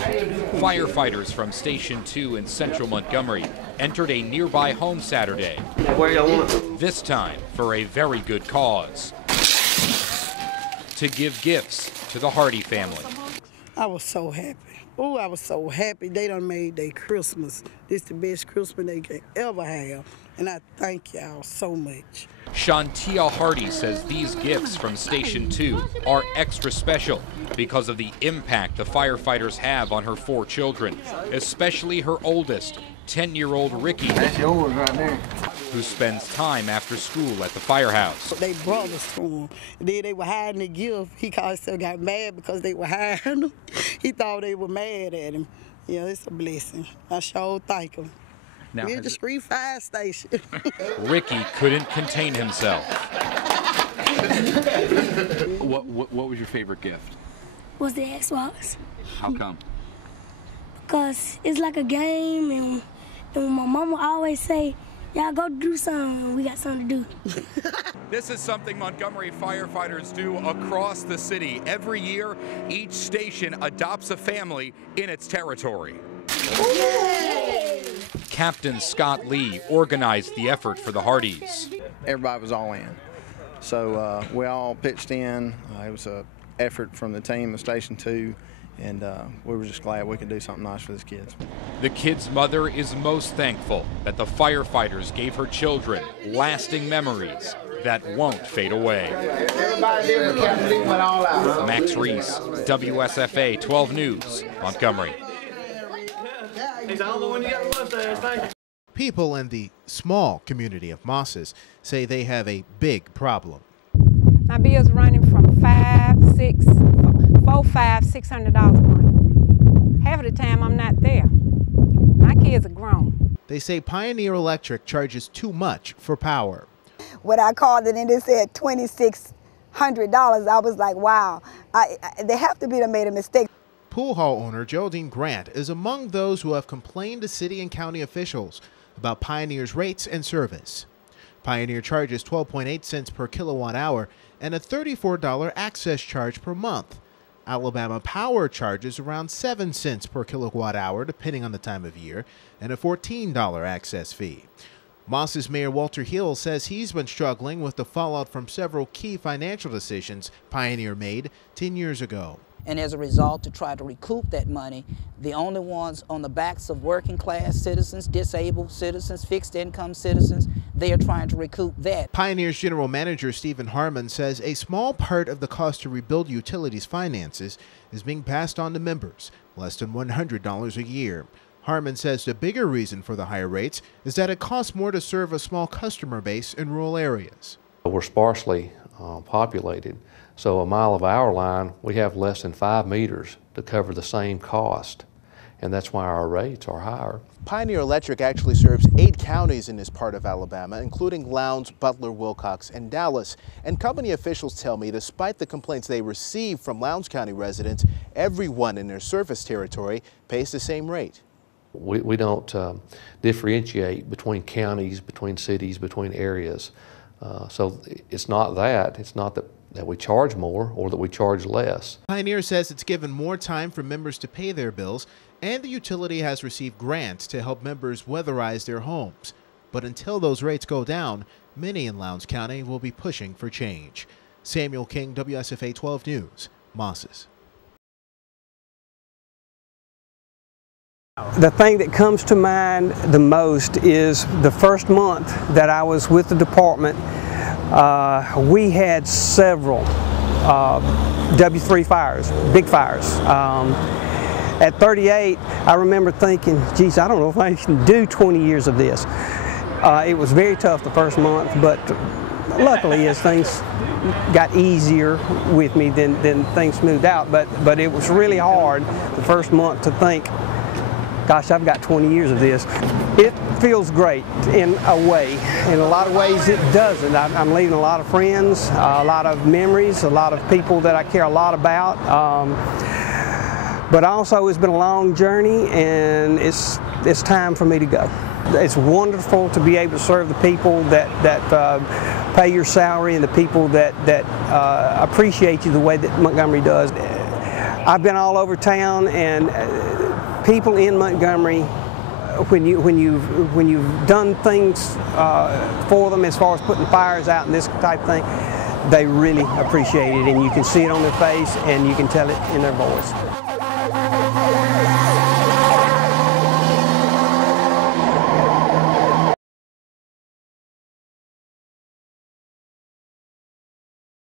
Firefighters from Station 2 in central Montgomery entered a nearby home Saturday. Where y'all want? This time for a very good cause. To give gifts to the Hardy family. I was so happy. Oh, I was so happy. They done made their Christmas. This is the best Christmas they can ever have. And I thank y'all so much. Shantia Hardy says these gifts from Station 2 are extra special because of the impact the firefighters have on her 4 children, especially her oldest, 10-year-old Ricky, That's yours right there. who spends time after school at the firehouse. They brought us to him. And then they were hiding the gift. He got mad because they were hiding him. He thought they were mad at him. Yeah, it's a blessing. I sure thank him. Now, we're at the street fire station. Ricky couldn't contain himself. What was your favorite gift? Was the Xbox. How come? Because it's like a game, and my mama always say, y'all go do something, we got something to do. This is something Montgomery firefighters do across the city. Every year, each station adopts a family in its territory. Captain Scott Lee organized the effort for the Hardys. Everybody was all in. So we all pitched in. It was an effort from the team of Station 2, and we were just glad we could do something nice for these kids. The kid's mother is most thankful that the firefighters gave her children lasting memories that won't fade away. Max Reese, WSFA 12 News, Montgomery. People in the small community of Mosses say they have a big problem. My bill's running from $600 a month. Half of the time I'm not there. My kids are grown. They say Pioneer Electric charges too much for power. When I called it and it said $2,600, I was like, wow, they have to be made a mistake. Pool hall owner Geraldine Grant is among those who have complained to city and county officials about Pioneer's rates and service. Pioneer charges 12.8 cents per kilowatt hour and a $34 access charge per month. Alabama Power charges around 7 cents per kilowatt hour depending on the time of year and a $14 access fee. Moss's Mayor Walter Hill says he's been struggling with the fallout from several key financial decisions Pioneer made 10 years ago. And as a result, to try to recoup that money, the only ones on the backs of working class citizens, disabled citizens, fixed income citizens, they are trying to recoup that. Pioneer's General Manager Stephen Harmon says a small part of the cost to rebuild utilities finances is being passed on to members, less than $100 a year. Harmon says the bigger reason for the higher rates is that it costs more to serve a small customer base in rural areas. We're sparsely populated. So a mile of our line, we have less than 5 meters to cover the same cost, and that's why our rates are higher. Pioneer Electric actually serves 8 counties in this part of Alabama, including Lowndes, Butler, Wilcox, and Dallas. And company officials tell me, despite the complaints they receive from Lowndes County residents, everyone in their service territory pays the same rate. We don't differentiate between counties, between cities, between areas. So it's not that. It's not that we charge more or that we charge less. Pioneer says it's given more time for members to pay their bills, and the utility has received grants to help members weatherize their homes. But until those rates go down, many in Lowndes County will be pushing for change. Samuel King, WSFA 12 News, Mosses. The thing that comes to mind the most is the first month that I was with the department. We had several W3 fires, big fires. At 38, I remember thinking, geez, I don't know if I can do 20 years of this. It was very tough the first month, but luckily as things got easier with me, then things smoothed out. But it was really hard the first month to think, gosh, I've got 20 years of this. It feels great in a way. In a lot of ways it doesn't. I'm leaving a lot of friends, a lot of memories, a lot of people that I care a lot about. But also it's been a long journey, and it's time for me to go. It's wonderful to be able to serve the people that pay your salary and the people that appreciate you the way that Montgomery does. I've been all over town, and people in Montgomery, when you've done things for them as far as putting fires out and this type of thing, they really appreciate it, and you can see it on their face and you can tell it in their voice.